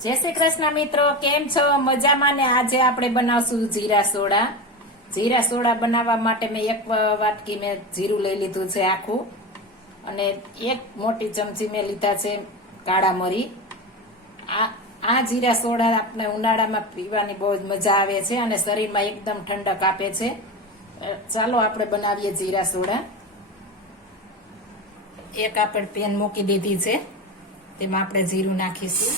જય શ્રી કૃષ્ણ મિત્રો, કેમ છો? મજામાં ને? આજે આપણે બનાવશું જીરા સોડા. જીરા સોડા બનાવવા માટે મેં એક વાટકી મેં જીરું લઈ લીધું છે આખું, અને એક મોટી ચમચી મેં લીધા છે કાળા મરી. આ જીરા સોડા આપણે ઉનાળામાં પીવાની બહુ જ મજા આવે છે અને શરીરમાં એકદમ ઠંડક આપે છે. ચાલો આપણે બનાવીએ જીરા સોડા. એક આપણે પેન મૂકી દીધી છે, તેમાં આપણે જીરું નાખીશું.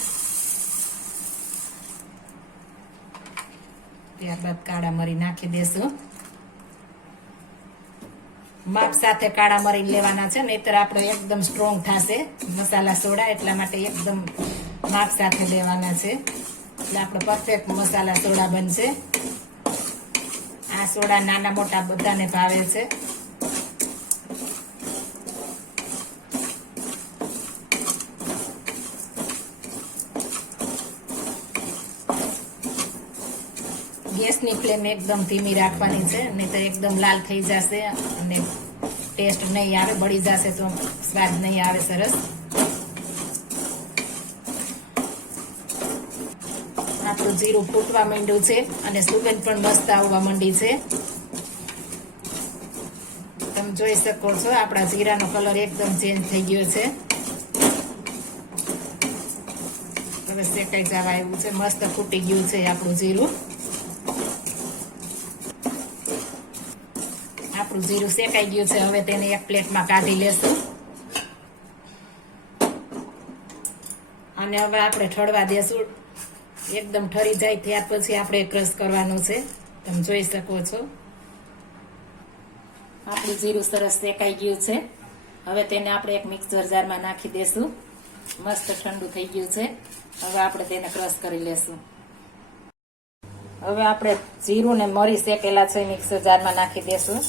ત્યારબાદ કાળા મરી નાખી દેશું. માપ સાથે કાળા મરી લેવાના છે, નહીતર આપણે એકદમ સ્ટ્રોંગ થશે મસાલા સોડા, એટલા માટે એકદમ માપ સાથે લેવાના છે, એટલે આપણે પરફેક્ટ મસાલા સોડા બનશે. આ સોડા નાના મોટા બધાને ભાવે છે. ગેસની ફ્લેમ એકદમ ધીમી રાખવાની છે, નહીં તો એકદમ લાલ થઈ જશે અને ટેસ્ટ નહીં આવે, બળી જશે તો સ્વાદ નહીં આવે સરસ. આપણું જીરું ફૂટવા માંડ્યું છે અને સુગંધ પણ મસ્ત આવવા માંડી છે. તમે જોઈ શકો છો આપણા જીરાનો કલર એકદમ ચેન્જ થઈ ગયો છે. હવે શેકાઈ જવા આવ્યું છે, મસ્ત ફૂટી ગયું છે આપણું જીરું. આપણું જીરું શેકાઈ ગયું છે, હવે તેને એક પ્લેટમાં કાઢી લેશું. અને હવે આપણે ઠરવા દેશું. એકદમ ઠરી જાય ત્યાર પછી આપણે ક્રશ કરવાનું છે. તમે જોઈ શકો છો આપણું જીરું સરસ શેકાઈ ગયું છે. હવે તેને આપણે એક મિક્સર જારમાં નાખી દેશું. મસ્ત ઠંડુ થઈ ગયું છે. હવે આપણે તેને ક્રશ કરી લેશું. હવે આપણે જીરું ને મરી શેકેલા છે મિક્સર જારમાં નાખી દેશું.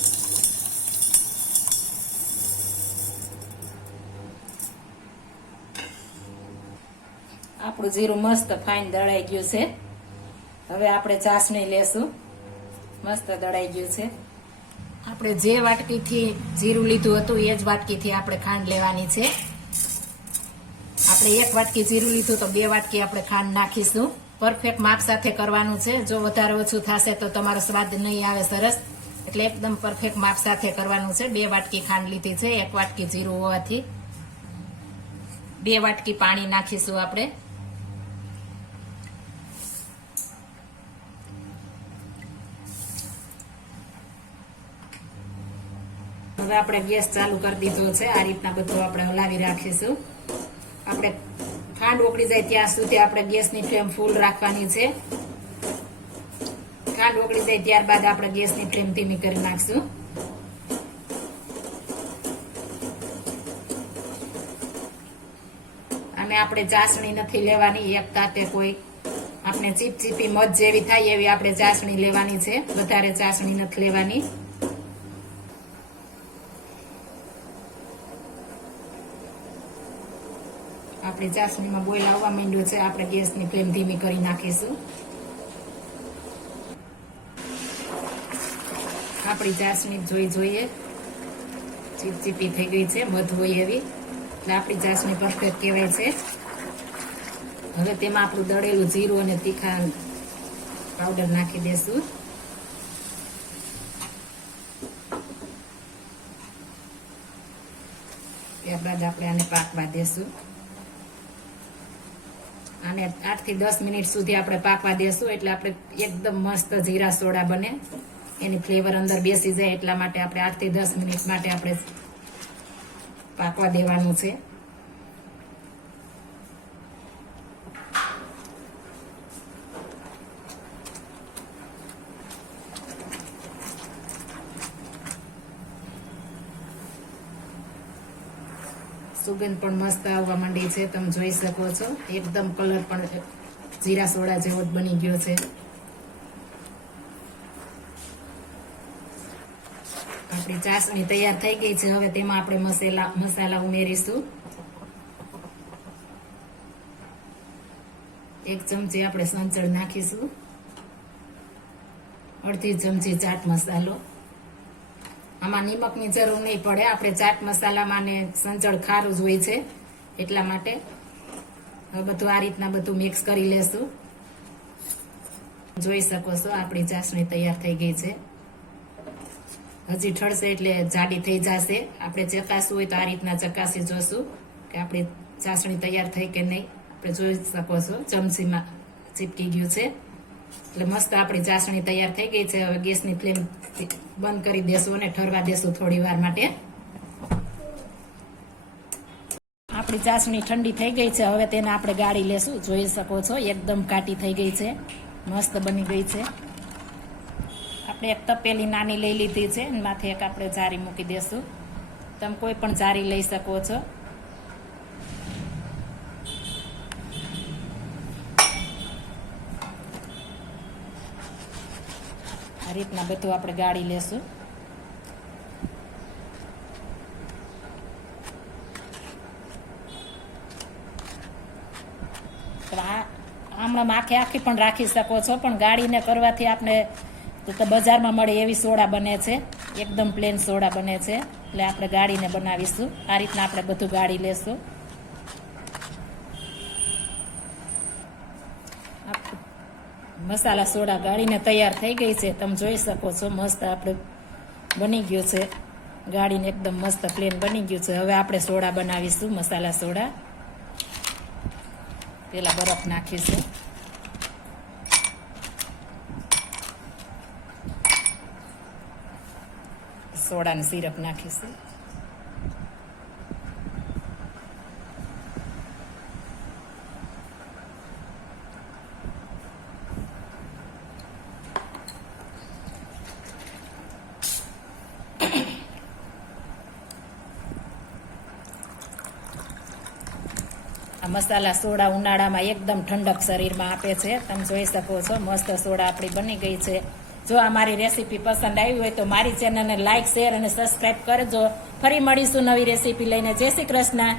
આપણું જીરું મસ્ત ફાઇન દળાઈ ગયું છે. હવે આપણે ચાસણી લેશું. મસ્ત દળાઈ ગયું છે. આપણે જે વાટકીથી જીરું લીધું હતું એ જ વાટકીથી આપણે ખાંડ લેવાની છે. આપણે એક વાટકી જીરું લીધું તો 2 વાટકી આપણે ખાંડ નાખીશું. પરફેક્ટ માપ સાથે કરવાનું છે. જો વધારે ઓછું થશે તો તમારો સ્વાદ નહીં આવે સરસ, એટલે એકદમ પરફેક્ટ માપ સાથે કરવાનું છે. 2 વાટકી ખાંડ લીધી છે, 1 વાટકી જીરું હોવાથી. 2 વાટકી પાણી નાખીશું આપણે. હવે આપણે ગેસ ચાલુ કરી દીધો છે. આ રીતના બધું આપણે હલાવી રાખીશું. આપણે ખાંડ ઓગળી જાય ત્યાં સુધી આપણે ગેસની ફ્લેમ ફૂલ રાખવાની છે. ખાંડ ઓગળી જાય ત્યારબાદ આપણે ગેસની ફ્લેમ ધીમી કરી નાખશું. અને આપણે ચાસણી નથી લેવાની. એક તાતે કોઈ આપણે ચીપચીપી મધ જેવી થાય એવી આપણે ચાસણી લેવાની છે. વધારે ચાસણી નથી લેવાની. આપણી ચાસણીમાં બોઇલ આવવા માંડ્યું છે. આપણે ગેસની ફ્લેમ ધીમી કરી નાખીશું. આપણી ચાસણી જોઈએ ચીપચીપી થઈ ગઈ છે, મધ હોય એવી, એટલે આપણી ચાસણી પરફેક્ટ કહેવાય છે. હવે તેમાં આપણું દળેલું જીરું અને તીખા પાવડર નાખી દેશું. ત્યારબાદ આપણે આને પાકવા દેશું. અને 8 થી 10 મિનિટ સુધી આપણે પાકવા દેશું, એટલે આપણે એકદમ મસ્ત જીરા સોડા બને. એની ફ્લેવર અંદર બેસી જાય એટલા માટે આપણે 8 થી 10 મિનિટ માટે આપણે પાકવા દેવાનું છે. સુગંધ પણ મસ્ત આવવા માંડી છે. તમે જોઈ શકો છો એકદમ કલર પણ જીરા સોડા જેવો જ બની ગયો છે. આપણી ચાસણી તૈયાર થઈ ગઈ છે. હવે તેમાં આપણે મસાલા ઉમેરીશું. 1 ચમચી આપણે સંચળ નાખીશું. અડધી ચમચી ચાટ મસાલો. આમાં નિમકની જરૂર નહીં પડે. આપણે ચાટ મસાલામાં ને સંચળ ખારું જ હોય છે એટલા માટે હવે બધું આ રીતના બધું મિક્સ કરી લેશું. જોઈ શકો છો આપણી ચાસણી તૈયાર થઈ ગઈ છે. હજી ઠરશે એટલે જાડી થઈ જશે. આપણે ચકાસવું હોય તો આ રીતના ચકાસી જોશું કે આપણી ચાસણી તૈયાર થઈ કે નહીં. આપણે જોઈ શકો છો ચમચીમાં ચીપકી ગયું છે. એટલે મસ્ત આપણી ચાસણી તૈયાર થઈ ગઈ છે. હવે ગેસની ફ્લેમ બંધ કરી દેશું અને ઠરવા દેશું થોડી વાર માટે. આપણી ચાસણી ઠંડી થઈ ગઈ છે. હવે તેને આપણે ગાળી લેશું. જોઈ શકો છો એકદમ ઘાટી થઈ ગઈ છે, મસ્ત બની ગઈ છે. આપણે એક તપેલી નાની લઈ લીધી છે, માથે એક આપણે જારી મૂકી દેશું. તમે કોઈ પણ જારી લઈ શકો છો. આ રીતના બધું આપણે ગાળી લેશું. આમણાં આખી પણ રાખી શકો છો, પણ ગાળીને કરવાથી આપણે તો બજારમાં મળે એવી સોડા બને છે, એકદમ પ્લેન સોડા બને છે. એટલે આપણે ગાળીને બનાવીશું. આ રીતના આપણે બધું ગાળી લેશું. મસાલા સોડા ગાળીને તૈયાર થઈ ગઈ છે. તમે જોઈ શકો છો મસ્ત આપણે બની ગયું છે. ગાળીને એકદમ મસ્ત પ્લેન બની ગયું છે. હવે આપણે સોડા બનાવીશું, મસાલા સોડા. પેલા બરફ નાખીશું. સોડાની સિરપ નાખીશું. આ મસાલા સોડા ઉનાળામાં એકદમ ઠંડક શરીરમાં આપે છે. તમે જોઈ શકો છો મસ્ત સોડા આપણી બની ગઈ છે. જો આ મારી રેસીપી પસંદ આવી હોય તો મારી ચેનલને લાઇક, શેર અને સબસ્ક્રાઈબ કરજો. ફરી મળીશું નવી રેસીપી લઈને. જય શ્રી કૃષ્ણ.